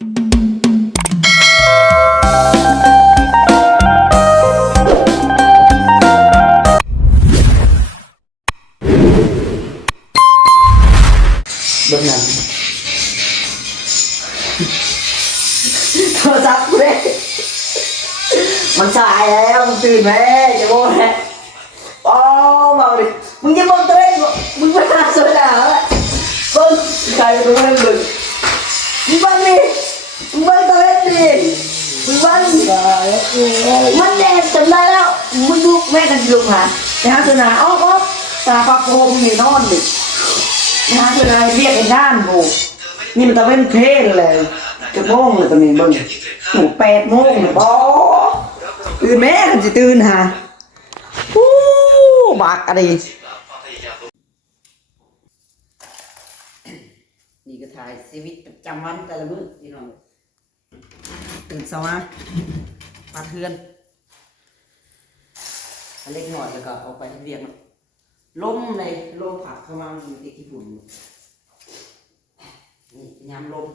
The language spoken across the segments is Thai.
เบื้ นแดดจำได้แล้วมึงดูกแม่กันลงหาไปหาสนาอ้ออ้อตาปลาโพมึงนี่นอนดินะฮะคืออะไรเรียกไอ้ด้านโบนี่มันตะเว้นเพลงเลยจะโมงเลยตอนนี้เบิ่งหนูแปดโมงเลยบอตื่นแม่กันจะตื่นฮะฮู้บักอะไรนี่ก็ถ่ายชีวิตประจำวันแต่ละมื้อนี่น้องตื่นเช้ามามาเทือน เล็กหน่อยแล้วก็เอาไปเรียกล้มเลยลมผักเข้ามาอยู่ในที่ฝุ่นนี่ยามลม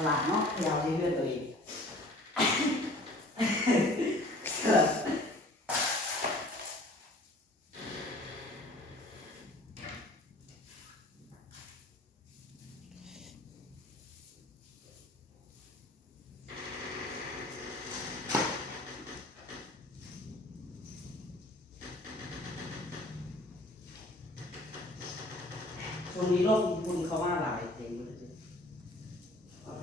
สลัดเนาะพยาวที่เลื่อดตัวเองช่วงนี้โรคบุญเขามาหลายเต็มเลยเอาไป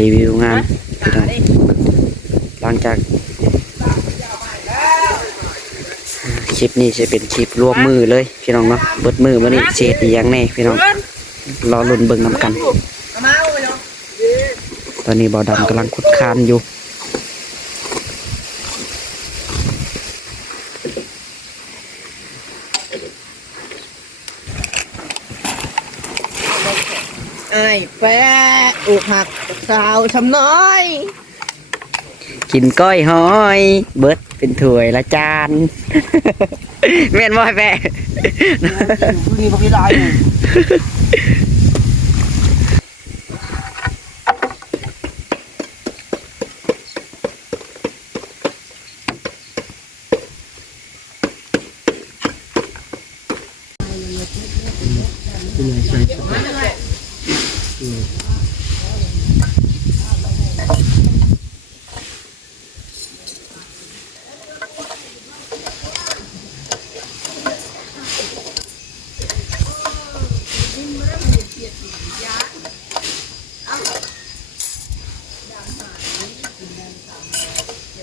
รีวิวงานพี่น้องหลังจากคลิปนี้จะเป็นคลิปรวมมือเลยพี่น้องเนาะเบิดมือมานี่เศษอีหยังแน่พี่น้องรอลุ้นเบิ่งนำกัน ตอนนี้บ่าวดำกำลังขุดคานอยู่ ไอ้แปะอกหักสาวชำน้อย กินก้อยหอย เบิดเป็นถ้วยละจาน แม่นบ่แปะ นี่พวก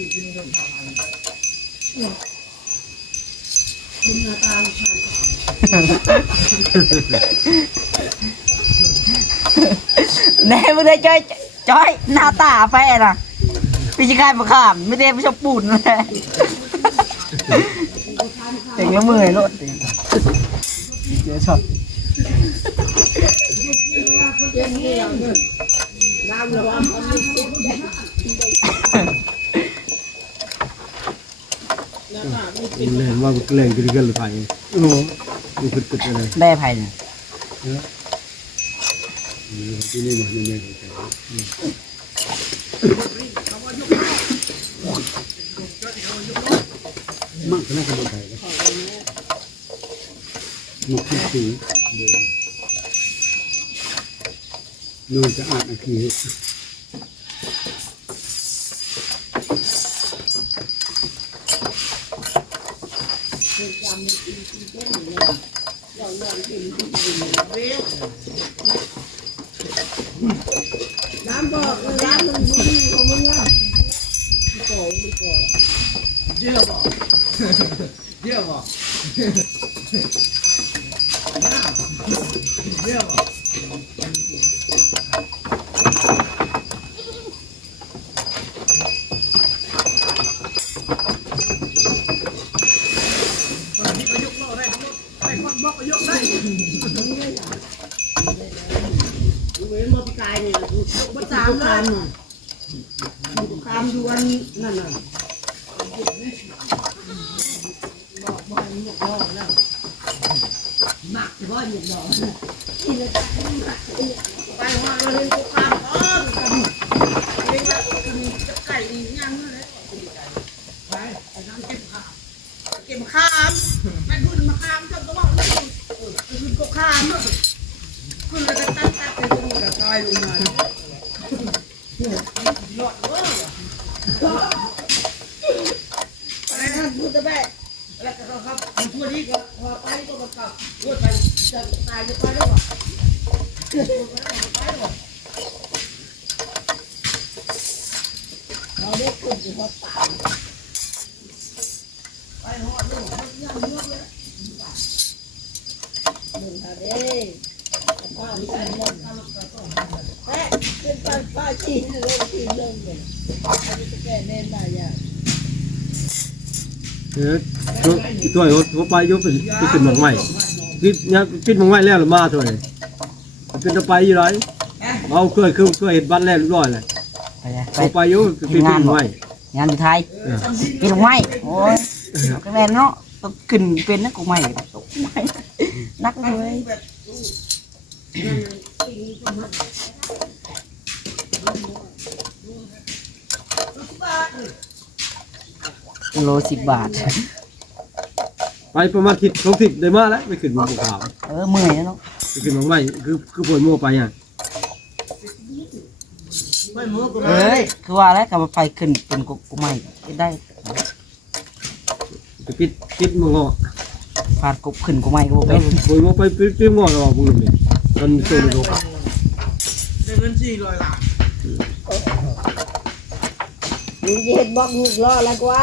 ได้เลยมียังถ้วยแน่ไม่ได้จ้อยจ้อยหน้าตาแฟน่ะพี่ชิคายประขามไม่ได้ไปชอบปุ่นเลยเจ๋งแล้วมือรถเจอช็อตน้ำระวัง มัน เล่นว่าเล่นกันกันหรือไปโอ้ดูผิดผิดอะไรได้ไผ่เนี่ยที่นี่มันเนี่ยมากขนาดกันไปหมกที่สีเดินนูจะอ่านอักขี ไปว่าเราเล่นกุกามพร้อมกันเรียกว่าจะไก่ยังเลยไปไปนั่งเก็บขามเก็บขามแม่คุณมาขามจนก็ว่าเออคุณก็ขามเนอะ คุณจะตั้งตัดไปตรงนี้กับชายลงมาอะไรนะพูดแต่แม่แล้วก็ครับพูดนี้ก็พอไปก็มากับพูดไปจะตายจะไปแล้ววะเราได้คุณจะพอตายไปหอดลูกมันยังเยอะเลยหนึ่งทะเล ป้าที่ใส่เงินแม่เป็นป้าป้าชีนเรื่องชีนเรื่องเลยป้าจะแก้แน่นได้ยัง เออตัวตัวหัวไปยกไปไปขึ้นหมองใหม่ปิดเนี่ยปิดหมองใหม่แล้วหรือมาตัวไหนเป็นตัวไปอยู่ไรเอาเคยเคยเคยเห็นบ้านแล้วเรียบร้อยเลย ไปเลยไป เอาไปอยู่ไปปิดหมองใหม่งานอยู่ไทยกินลงไม้โอ้ยเอาคะแนนเนาะต้องขึ้นเป็นนักกูใหม่ตกไม้นักเลยกิโลสิบบาท ไปประมาณทิศสองทิศได้มาแล้วไปขึ้นหมองขาวเออเมื่อยแล้วเนาะไปขึ้นหมองใหม่คือคือปวดมัวไปอะ เอ้ยคือว่าแล้วกับไฟขึ้นเป็นกูกูใหม่ก็ได้ไปปิดปิดหมองงอผ่านกูขึ้นกูใหม่กูแล้เป็วนปวดมัวไปปิดปิดหมองงอเราบุรุษเนี่ยตอนโซนโลกมึงจะเห็นบอกหุกล้อแล้วกว่า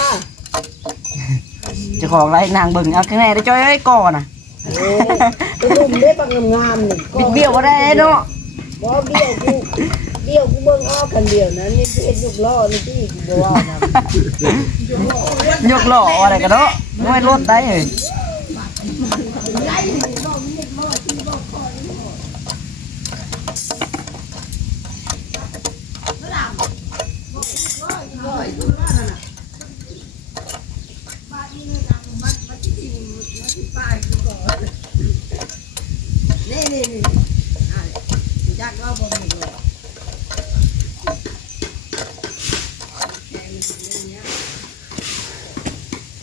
เจะของไรนางเบิ่งเอาข้างในได้จ้อยเอ้ยก่อนน่ะเอ้ยไปดุมได้ปังงามๆหนึ่งบิดเบี้ยวบ่ได้เนาะบ่เบี้ยวกู เดียวกูเบิ่งอ้อกันเดียวนะนี่เอ็ดยกล้อนี่ที่กูบ่ว่านะ ยกล้ออะไรกันเนาะไม่รถได้เลย นี่นี่นี่อะจักว่าบ่มีหรอกแกงเรื่องเนี้ยขึ้น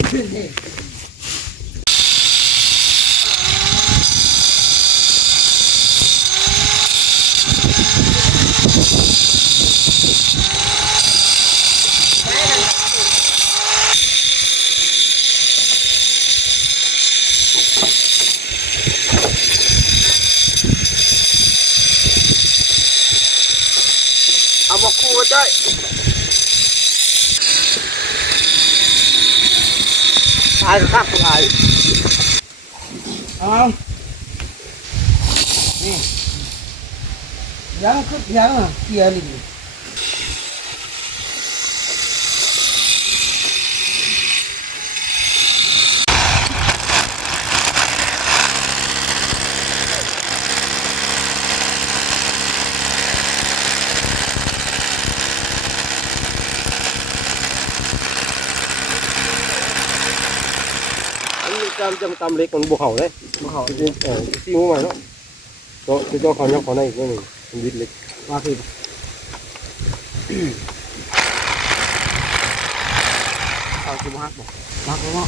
ดิ เอาบอกคู่จ้อย ตายครับตายเอานี่ยังคือยังเกียร์นี่ามจำตามเล็กมันบุเขาเลยบุเขาจริงเออซีมือใหม่เนาะโตจะต้องเขายักขอในอีกนิดหนึ่งมันวิดเล็กว่าคือเอาสิบ่ฮักบอกมักบ่ไม่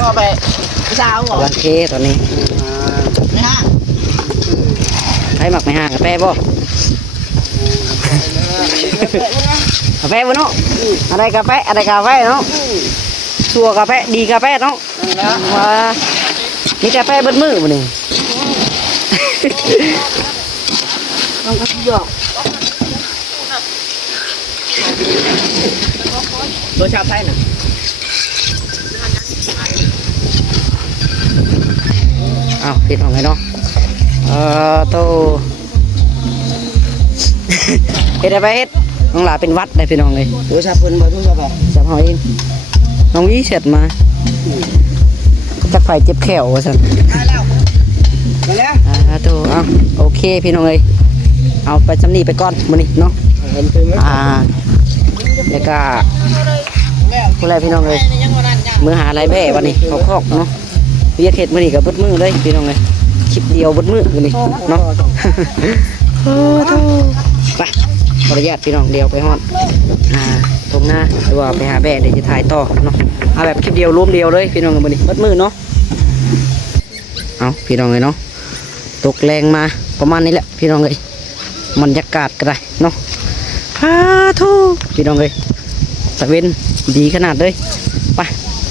บ่ไปสาวบ่กำลังเคตอนนี้นะฮะให้หมักไม่ห่างกาแฟบ่กาแฟบ่เนาะอะไรกาแฟอะไรกาแฟเนาะชัวกาแฟดีกาแฟเนาะว่านี่กาแฟเบิดมือบ่นี่ต้องก็สิบอกตัวชาวไทยน่ะ อ้าวปิดออกไงเนาะเอ่อโตเฮ็ดอะไรไปเฮ็ดน้องหลาเป็นวัดได้พี่น้องเลยตัวชาวเพิ่นบ่ตัวชาวบ่จับเฮาเองน้องวิเสร็จมาจักไฟเจ็บแขวว่าซั่นได้แล้วมาแล้วอ่าโตเอาโอเคพี่น้องเอ้ยเอาไปจำนี่ไปก่อนมื้อนี้เนาะเห็นเป็นไหมอ่าแล้วก็ผู้ไรพี่น้องเลยยังบ่นั่นยังมือหาอะไรแบ่วันนี้เขาคอกเนาะ เรียกเห็ดมือนี่กับบดมือเลยพี่น้องเลยคลิปเดียวบดมือวันนี้เนาะโอ้โธ่ไปขออนุญาตพี่น้องเดียวไปฮอดอ่าตรงหน้าหรือว่าไปหาแบ่เดี๋ยวจะถ่ายต่อเนาะเอาแบบคลิปเดียวรวมเดียวเลยพี่น้องวันนี้เบดมือเนาะเอาพี่น้องเลยเนาะตกแรงมาประมาณนี้แหละพี่น้องเลยบรรยากาศก็ได้เนาะพาทูพี่น้องเลยตะเวนดีขนาดเลยไป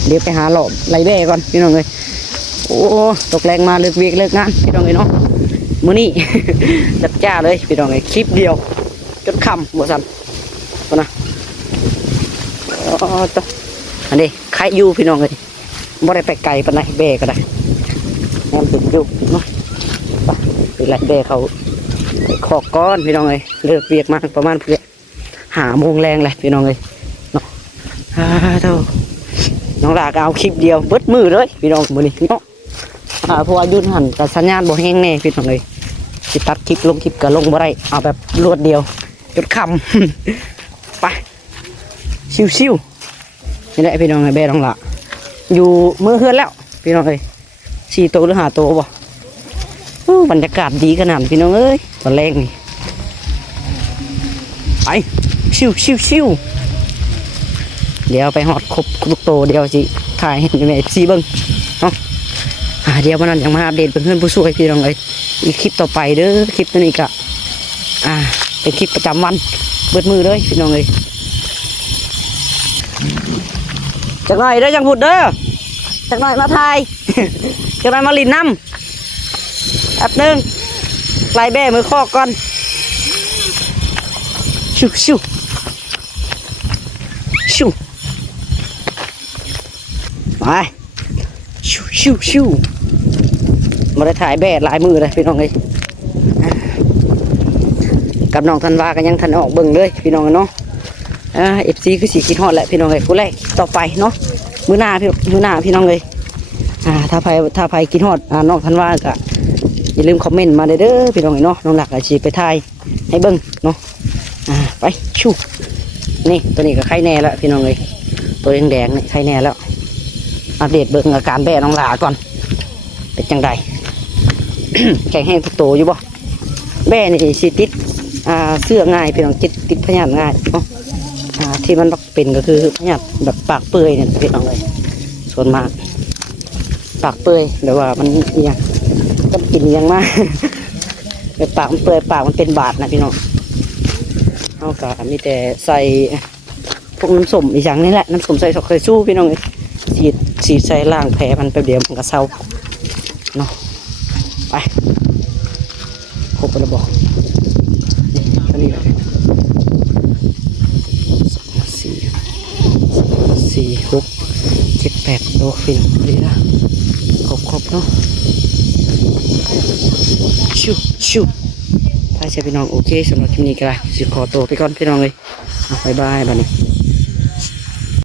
เดี๋ยวไปหาหลอบไรแบ่ก่อนพี่น้องเลย โอ้ตกแรงมาเลิกเวียกเลิกงานพี่น้องเลยเนาะมื้อนี้จัดจ้าเลยพี่น้องเลยคลิปเดียวจนค่ำบ่สันพอนะอ๋อตอันนี้ใครอยู่พี่น้องเลยบ่ได้ไปไกลปานใดแบ่ก็ได้แอมติดอยู่เนาะไปไปไล่แบ่เขาขอกก้อนพี่น้องเลยเลิกเวียกมากประมาณเพื่อหาโมงแรงเลยพี่น้องเลยเนาะอ่าเท่าน้องลากเอาคลิปเดียวเบิดมือเลยพี่น้องมือนี้เนาะ อ่าเพราะว่ายุ่นหันกับสัญญาณบ่แห้งแน่พี่น้องเลยสิตัดคลิปลงคลิปก็ลงบ่ได้เอาแบบรวดเดียวจุดคำ ไปชิวๆนี่แหละพี่น้องเลยแบ่น้องละอยู่มือเฮือนแล้ว พี่น้องเลยสี่ตัวหรือห้าตัวบ่โอ้บรรยากาศดีขนาดพี่น้องเอ้ยตอนแรกนี่ไปชิวชิวชิวเดี๋ยวไปหอดครบทุกโตวเดี๋ยวสิถ่ายให้แม่เอฟซีเบิ้งเนาะ อ่าเดี๋ยววันนั้นยังมาอัปเดตเพื่อนผู้ช่วยพี่น้องเลยอีคลิปต่อไปเด้อคลิปตัวนี้ก็อ่าเป็นคลิปประจำวันเบิดมือเลยพี่น้องเลยจักหน่อยเด้อจังพูดเด้อจักหน่อยมาถ่ายจักหน่อยมาลินน้ำแป๊บหนึงไล่แบ่มือคอกก่อนชิวชิวชิวไปชิวชิวชิว มาได้ถ่ายแบ่หลายมือเลยพี่น้องเลยกับน้องธันวากันยังทันออกเบิ่งเลยพี่น้องเนาะอ่าเอฟซีคือสีคิดฮอดแหละพี่น้องเลยกูแรกต่อไปเนาะมือหน้าพี่มือหน้าพี่น้องเลยอ่าถ้าไผถ้าไผกินฮอดอ่าน้องธันวาก็อย่าลืมคอมเมนต์มาเด้อพี่น้องเนาะน้องหลักอาชีพไปถ่ายให้เบิ้งเนาะอ่าไปชูนี่ตัวนี้ก็ไข่แน่แล้วพี่น้องเลยตัวแดงๆนี่ไข่แน่แล้วอัปเดตเบิ้งอาการแบ่น้องหลาก่อนเป็นจังใด แข็งแห้งโตอยู่บ่แบ่นี่สิติดอ่าเสื้อง่ายพี่น้องติดติดพยาธิง่ายเนาะอ่าที่มันบักเป็นก็คือพยาธิแบบปากเปื่อยเนี่ยพี่น้องเลยส่วนมากปากเปื่อยแบบว่ามันอหยังก็กินอหยังมากแบบปากมันเปื่อยปากมันเป็นบาดนะพี่น้องเอากะมีแต่ใส่พวกน้ำส้มอีกอย่างนี่แหละน้ำส้มใส่ช็อกเคยสู้พี่น้องเอ้ยฉีดฉีดใส่ล่างแผลมันไปเดียวมันก็เศร้าเนาะ ครบไปแล้วบอกนี่นี้แหละสองสี่สี่หกเจ็ดแปดโลฟินดีนะครบครบเนาะชิวชิวถ้าใช่พี่น้องโอเคสำหรับคลิปนี้ก็ได้สิขอตัวไปก่อนพี่น้องเลยบ๊ายบายบัดนี้